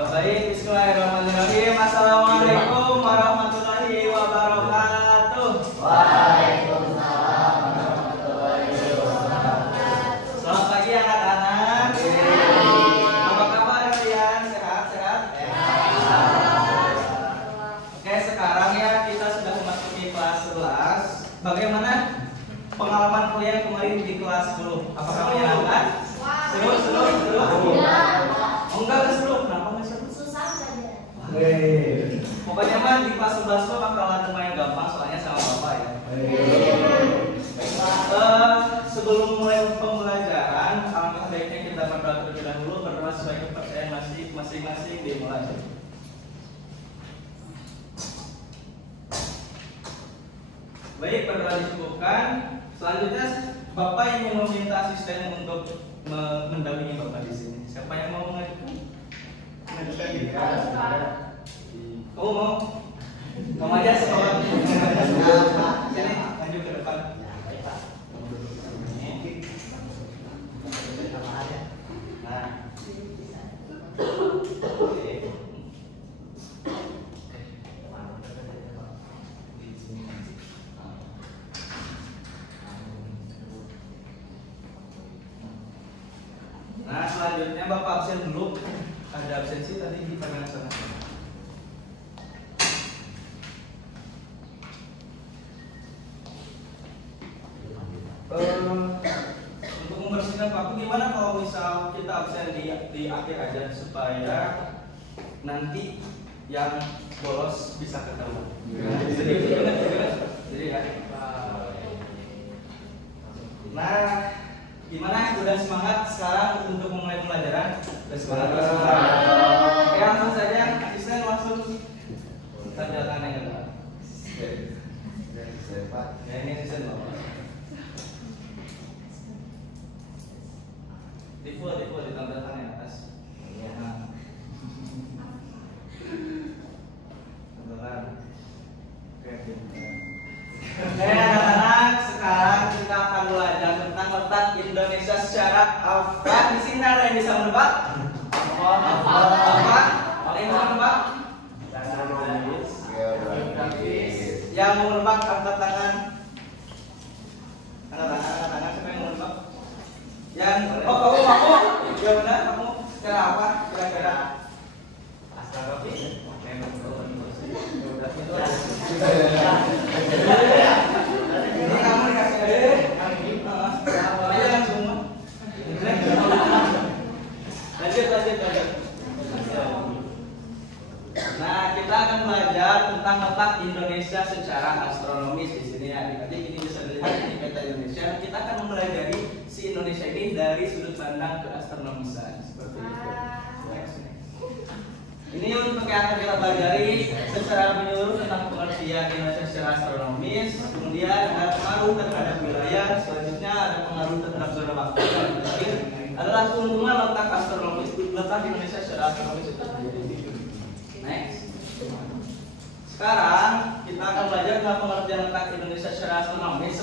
Baik, bismillahirrahmanirrahim. Assalamualaikum warahmatullahi wabarakatuh. Waalaikumsalam warahmatullahi wabarakatuh. Selamat pagi anak-anak. Apa kabar kalian? Sehat-sehat? Oke, sekarang ya kita sudah memasuki kelas 11. Bagaimana pengalaman kalian kemarin di kelas 10? Apakah menyenangkan? Seru? Oh, enggak seru. Kenapa nggak seru? Susah saja. Pokoknya mah di kelas 11 tuh bakalan lumayan gampang soalnya sama bapak ya. Sebelum mulai pembelajaran, alangkah baiknya kita berdoa terlebih dahulu, berdoa sesuai kepercayaan masing-masing dimulai. Baik, berdoa dicukupkan. Selanjutnya bapak ingin meminta asisten untuk mendampingi bapak di sini. Siapa yang mau mengajukan? Mengajukan diri. Kamu mau? Kamu aja sekolah. Sini, maju ke depan. Nah. Nah, selanjutnya bapak absen dulu. Ada absensi tadi di panel sana. Untuk membersihkan paku, gimana kalau misal kita absen di akhir aja supaya nanti yang bolos bisa ketemu. Jadi ya. Nah, gimana? Udah semangat sekarang untuk memulai pelajaran? Udah semangat? Ya, langsung saja asisten langsung tanda tangan yang benar. Ya, ini asisten bapak. Di tanda tangan yang atas. Nah. Benar. Oke, anak-anak, sekarang kita akan belajar tentang letak Indonesia secara alfabet. Di sini ada yang bisa menebak? Apa? Ada yang bisa menebak? Yang mau menebak angkat tangan. Angkat tangan. Siapa yang mau menebak? Yang kamu? Ya benar, kamu cara apa? Kira-kira? Astronomi. Ini kamu dikasih lanjut. Nah, kita akan belajar tentang letak Indonesia secara astronomis di sini ya. Adik-adik ini bisa dilihat di peta Indonesia. Kita akan mempelajari si Indonesia ini dari sudut pandang keastronomisan seperti itu. Ini untuk yang akan kita pelajari secara menyeluruh tentang pengertian Indonesia secara astronomis. Kemudian ada pengaruh terhadap wilayah. Selanjutnya ada pengaruh terhadap zona waktu. Dan terakhir adalah keuntungan letak astronomis, letak Indonesia secara astronomis itu sendiri. Next. Sekarang kita akan belajar tentang pengertian letak Indonesia secara astronomis.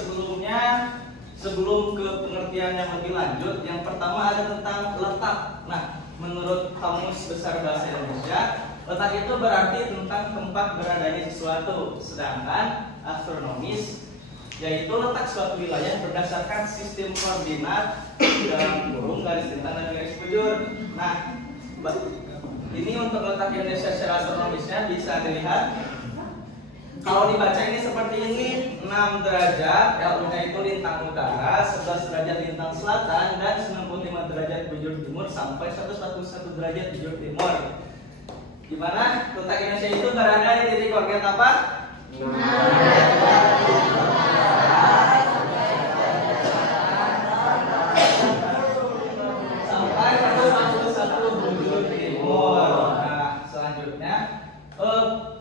Sebelum ke pengertian yang lebih lanjut, yang pertama ada tentang letak. Nah, menurut Kamus Besar Bahasa Indonesia, letak itu berarti tentang tempat beradanya sesuatu. Sedangkan astronomis yaitu letak suatu wilayah berdasarkan sistem koordinat dalam kurung garis lintang dan garis bujur. Nah, ini untuk letak Indonesia secara astronomisnya bisa dilihat. Kalau dibaca ini seperti ini, 6 derajat, LU-nya itu lintang utara, 11 derajat lintang selatan, dan 95 derajat bujur timur sampai 141 derajat bujur timur. Dimana letak Indonesia itu berada di titik koordinat apa? Sampai 141 bujur timur. Nah, selanjutnya,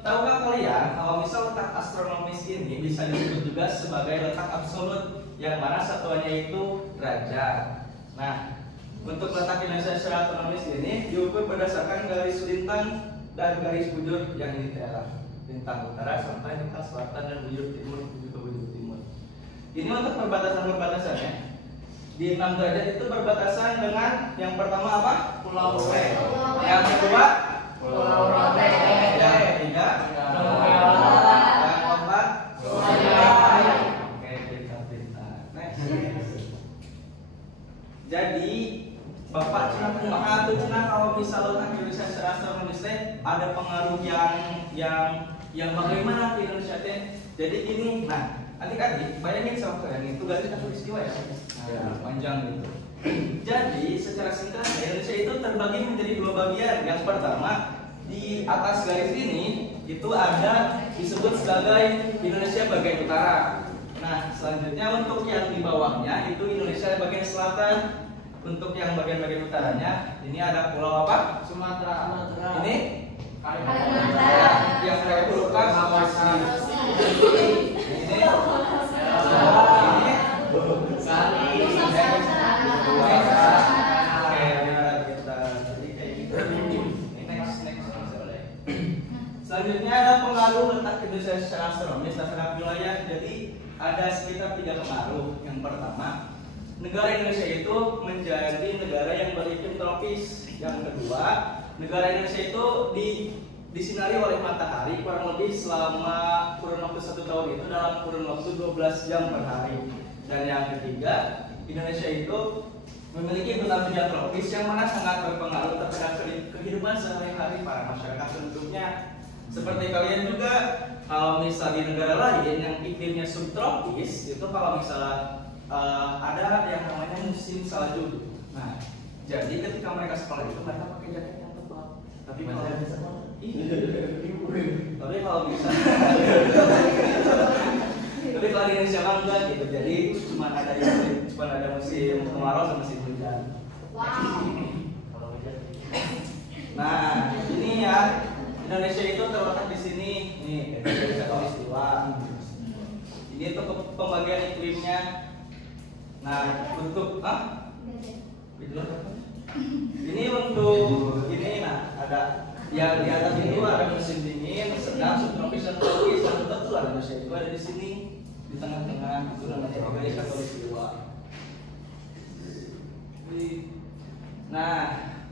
tahukah kalian kalau misal letak astronomis ini bisa disebut juga sebagai letak absolut, yang mana satuannya itu derajat. Nah, untuk letak Indonesia secara astronomis ini diukur berdasarkan garis lintang dan garis bujur yang di daerah lintang utara sampai lintang selatan dan bujur timur juga bujur timur. Ini untuk perbatasan-perbatasannya. Di 6 derajat itu berbatasan dengan yang pertama apa? Pulau W. Yang kedua Pulau Rote. Yang ketiga, Donggala. yang keempat, Majapahit. Oke, pintar. Next. Jadi Bapak Cina kumaha tuh Cina kalau misalnya Indonesia secara astronomis teh ada pengaruh yang bagaimana ke Indonesia teh. Jadi gini, nah adik-adik bayangin sama kalian itu tugasnya khatulistiwa ya, panjang gitu. Jadi secara singkat Indonesia itu terbagi menjadi dua bagian. Yang pertama di atas garis ini itu ada disebut sebagai Indonesia bagian utara. Nah selanjutnya untuk yang di bawahnya itu Indonesia bagian selatan. Untuk yang bagian-bagian utaranya ini ada pulau apa? Sumatera. Ini Kalimantan. yang saya perlukan Sulawesi. Ini Oke, benar kita. Jadi kayak gitu. Next. Selanjutnya ada pengaruh letak Indonesia secara astronomis terhadap wilayah. Jadi ada sekitar 3 pengaruh. Yang pertama, negara Indonesia itu menjadi negara yang beriklim tropis. Yang kedua, negara Indonesia itu disinari oleh matahari kurang lebih selama kurun waktu 1 tahun itu dalam kurun waktu 12 jam per hari. Dan yang ketiga, Indonesia itu memiliki hutan tropis yang mana sangat berpengaruh terhadap kehidupan sehari-hari para masyarakat penduduknya. Seperti kalian juga, kalau misalnya di negara lain yang iklimnya subtropis, itu kalau misalnya ada yang namanya musim salju. Nah, jadi ketika mereka sekolah itu mereka pakai jaket yang tebal. Tapi kalau di Indonesia mah enggak gitu. Jadi cuma ada musim kemarau sama musim hujan. Nah, ini ya Indonesia itu terletak di sini. Nih, Indonesia Khatulistiwa. Ini untuk pembagian iklimnya. Nah, untuk ini untuk ini ada yang di atas itu ada musim dingin, sedang, subtropis dan tropis. Yang betul ada Indonesia itu ada di sini di tengah-tengah itu namanya Indonesia Khatulistiwa. Nah,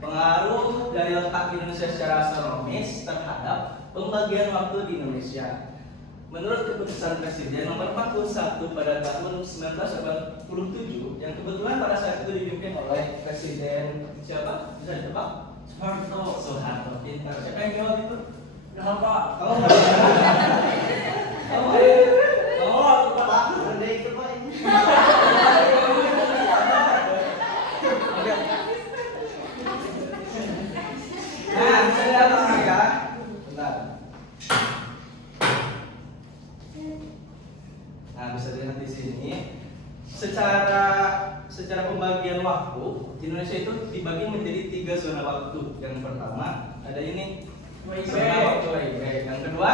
pengaruh dari letak Indonesia secara astronomis terhadap pembagian waktu di Indonesia. Menurut keputusan Presiden nomor 41 pada tahun 1987 yang kebetulan pada saat itu dipimpin oleh Presiden siapa? Bisa ditebak? Soeharto. Pintar. Siapa yang jawab itu? Kenapa? Kalau nah, bisa dilihat ya. Bentar. Nah, bisa dilihat di sini. Secara pembagian waktu, Indonesia itu dibagi menjadi 3 zona waktu. Yang pertama ada ini zona waktu WIB. Yang kedua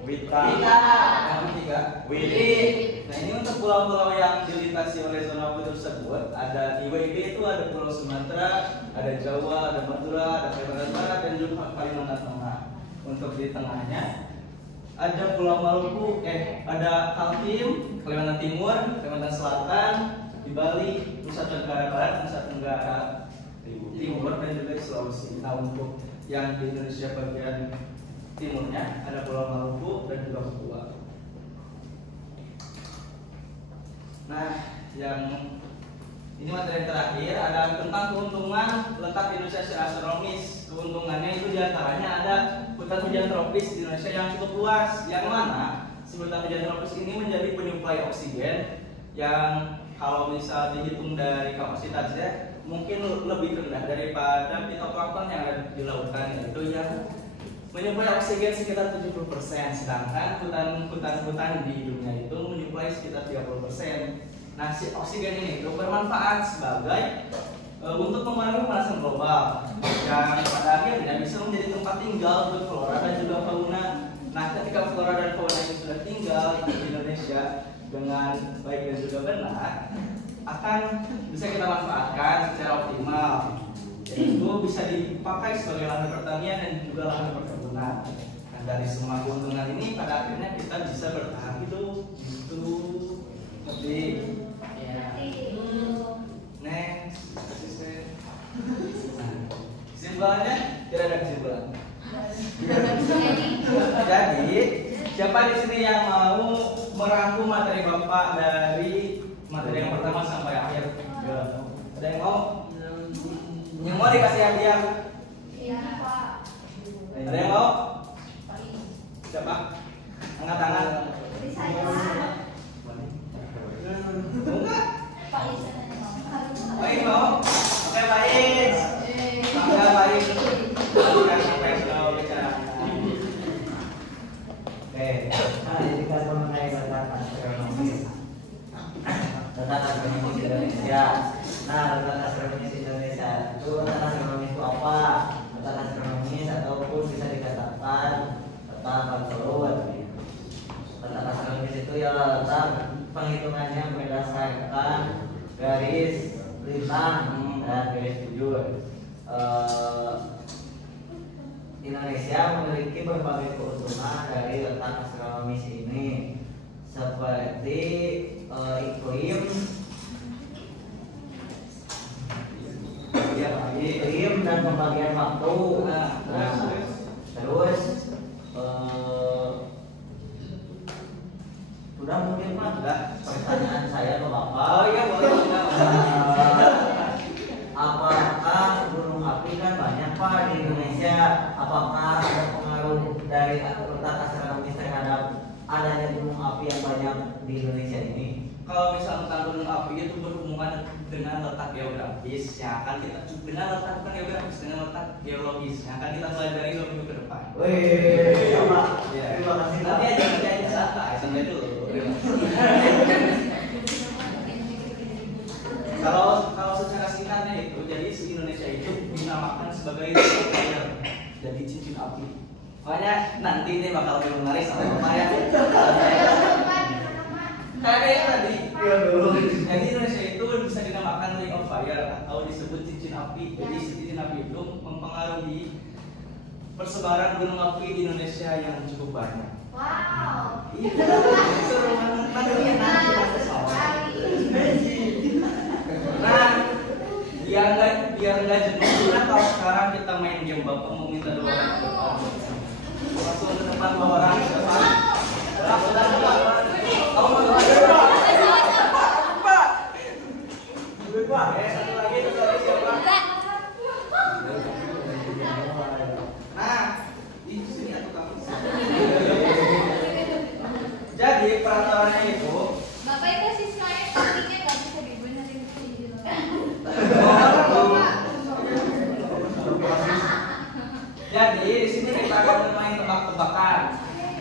Wita. Yang ketiga Wili. Nah, ini untuk pulau-pulau yang dilintasi oleh zona waktu tersebut. Ada di WIB itu ada Pulau Sumatera, ada Jawa, ada Madura, ada Kalimantan Barat dan juga Kalimantan Tengah. Untuk di tengahnya ada Pulau Maluku, ada Kaltim, Kalimantan Timur, Kalimantan Selatan, di Bali, Nusa Tenggara Barat, Nusa Tenggara Timur dan juga di Sulawesi. Nah, untuk yang di Indonesia bagian timurnya ada Pulau Maluku dan juga Papua. Nah, yang ini materi terakhir ada tentang keuntungan letak Indonesia secara astronomis. Keuntungannya itu diantaranya ada hutan hujan tropis di Indonesia yang cukup luas, yang mana si hutan hujan tropis ini menjadi penyuplai oksigen yang kalau misal dihitung dari kapasitasnya mungkin lebih rendah daripada fitoplankton yang ada di lautan, yaitu yang menyuplai oksigen sekitar 70%, sedangkan hutan-hutan di dunia itu menyuplai sekitar 30%. Nah, si oksigen ini itu bermanfaat sebagai untuk mengurangi pemanasan global yang pada akhirnya bisa menjadi tempat tinggal untuk flora dan juga fauna. Nah, ketika flora dan fauna yang sudah tinggal di Indonesia dengan baik dan juga benar, akan bisa kita manfaatkan secara optimal. Yaitu bisa dipakai sebagai lahan pertanian dan juga lahan perkebunan. Nah, dari semua keuntungan ini pada akhirnya kita bisa bertahan hidup. Itu seperti next. Kesimpulannya tidak ada kesimpulan. Jadi, siapa di sini yang mau merangkum materi Bapak dari materi yang pertama sampai akhir? Ada yang mau? Yang mau dikasih hadiah? Iya, Pak. Ada yang mau? Siapa? Angkat tangan. Saya. Enggak? Pak Isan yang mau. Baik mau? Oke baik. Bangga baik. Bukan apa yang sudah bicara. Oke, jadi kita mengenai letak astronomis. Letak astronomis Indonesia. Nah, letak astronomis Indonesia itu letak astronomis itu apa? Letak astronomis ataupun bisa dikatakan letak absolut. Letak astronomis itu ialah letak penghitungannya berdasarkan garis lintang dan garis bujur. Indonesia memiliki berbagai keuntungan dari letak astronomis ini, seperti iklim dan pembagian waktu. Terus sudah mungkin Pak, pertanyaan saya ke Bapak. Oh iya boleh. Apakah gunung api kan banyak Pak di Indonesia? Apakah ada pengaruh dari letak astronomis terhadap adanya gunung api yang banyak di Indonesia ini? Kalau misalkan gunung api itu berhubungan dengan letak geografis yang akan kita dengan letak bukan geografis dengan letak geologis yang akan kita pelajari 2 minggu ke depan. Wih, Pak. Ya. Terima kasih Pak. Nanti aja santai sampai dulu. Kalau secara singkatnya itu, jadi si Indonesia itu dinamakan sebagai fire, jadi cincin api. Makanya nanti ini bakal lebih menarik sama Bapak ya. Kayak yang tadi. Jadi Indonesia itu bisa dinamakan ring of fire atau disebut cincin api. Jadi cincin api itu mempengaruhi persebaran gunung api di Indonesia yang cukup banyak. Wow. Iya. Seru banget. Nah, biar nggak jenuh, nah kalau sekarang kita main game Bapak mau minta dua orang ke depan. Langsung ke depan bawa orang ke depan. Langsung ke depan. Kamu mau dua orang? Pak. Pak. Satu lagi siapa? Nah, di sini atau kamu? Jadi peraturannya itu. Bapak itu siswanya pastinya nggak bisa dibenerin sendiri. Jadi di sini kita akan bermain tebak-tebakan.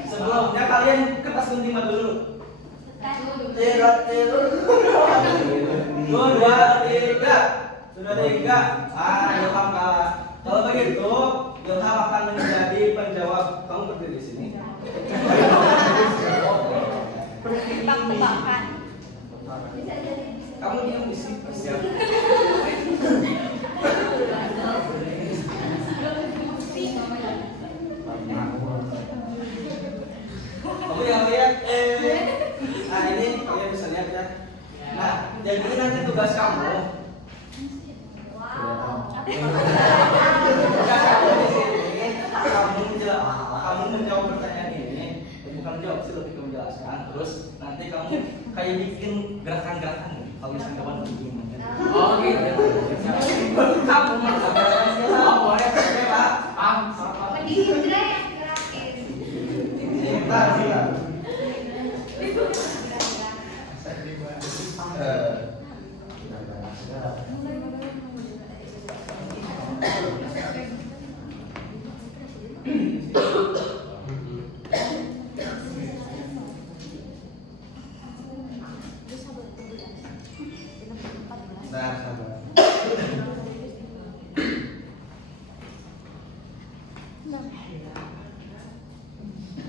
Sebelumnya kalian kertas gunting dulu. 1, 2, 3. Sudah 3. Ilham kalah. Kalau begitu, Ilham akan menjadi penjawab. Kamu berdiri di sini. Tebak-tebakan. Kamu diam di sini. Siap. Kamu yang lihat. Nah ini kalian bisa lihat ya. Nah jadi nanti tugas kamu. Tugas kamu di sini. Kamu menjawab pertanyaan ini. Bukan menjawab sih, lebih ke menjelaskan. Terus nanti kamu kayak bikin gerakan-gerakan. Kalau misalnya kawan begini. Oh gitu. Kamu mau gerakan siapa? Boleh Pak. Indra yang gerakin. Kita. Nah, sabar.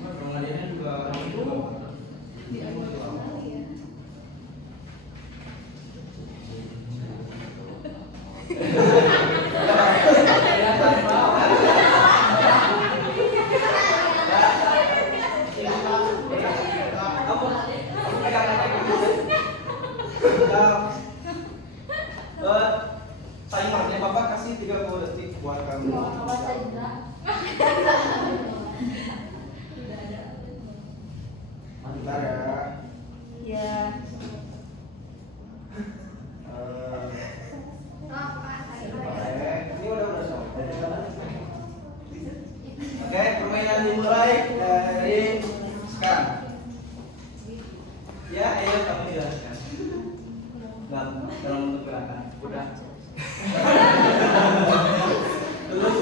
Pengajiannya juga Bentar ya. Ya. Ini udah sampai. Oke, permainan dimulai dari sekarang. Ya, ayo kamu jelaskan. Dalam bentuk gerakan. Udah. Terus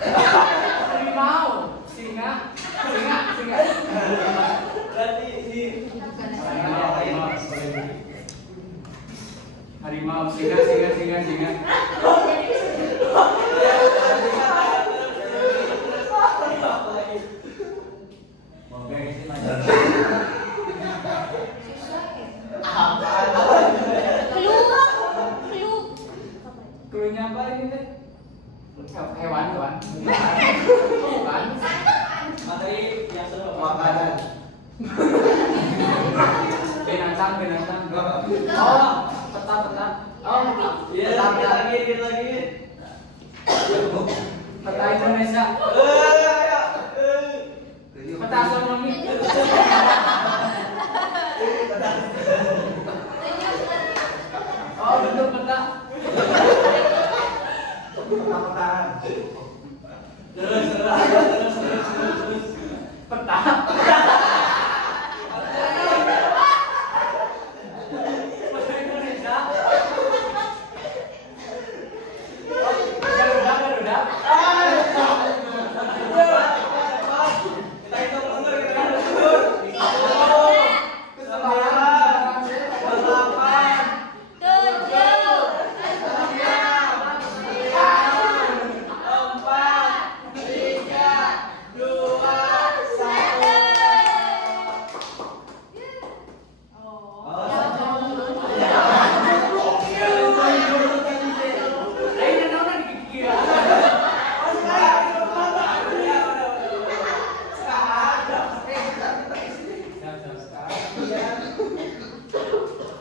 Harimau, singa. berarti ini Harimau, singa. Oke, isi macam. Cluenya apa ini teh? Hewan. Bukan. materi yang seru Makanan. Binatang. Oh, peta. Oh, Iya, dikit lagi. peta Indonesia. Peta astronomi. Oh, bentuk peta. Makanan. Terus. Peta. Peta Indonesia. Garuda. Kita hitung mundur, kita hitung mundur. Kesempatan. 8.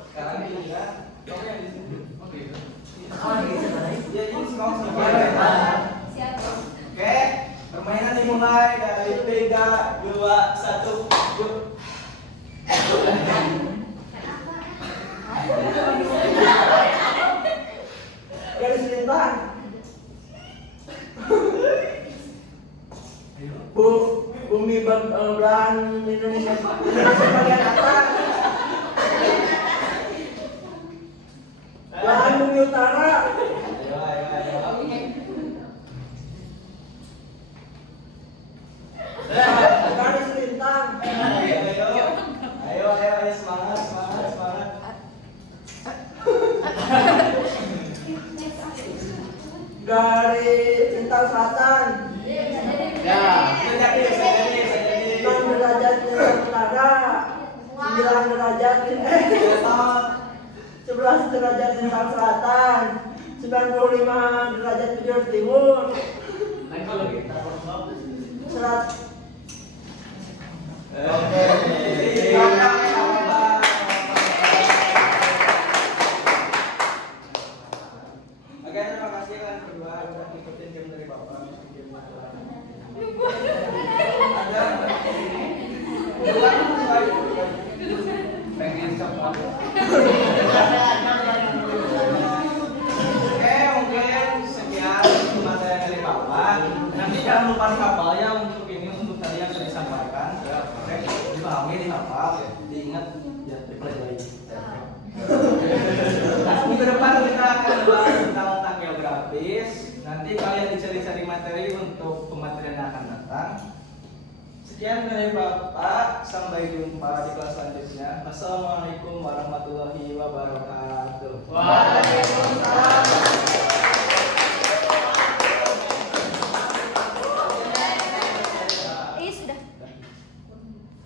Sekarang giliran kamu yang di sini. Ya, ini semua Siap. Oke, permainan dimulai dari 3, 2, 1, go. Garis lintang. Bumi belahan Indonesia bagian atas. Belahan bumi utara. Ayo. Garis lintang. Ayo, semangat. Garis lintang selatan. Ya. Saya jadi. 6 derajat lintang utara. 9 derajat 11 derajat lintang selatan. 95 derajat bujur timur. Lain kalau kita. Serat Oke. Oke, terima kasih kalian berdua udah ngikutin game dari Bapak. Pengen cepat. Oke, mungkin sekian materi dari Bapak. Nanti jangan lupa dihafal ya untuk ini, untuk tadi yang sudah disampaikan. Oke, dipahami, dihafal, diingat, ya dipelajari. Minggu depan kita akan bahas tentang letak geografis. Nanti kalian dicari-cari materi untuk pematerian yang akan datang. Sekian dari Bapak, sampai jumpa di kelas selanjutnya. Wassalamualaikum warahmatullahi wabarakatuh.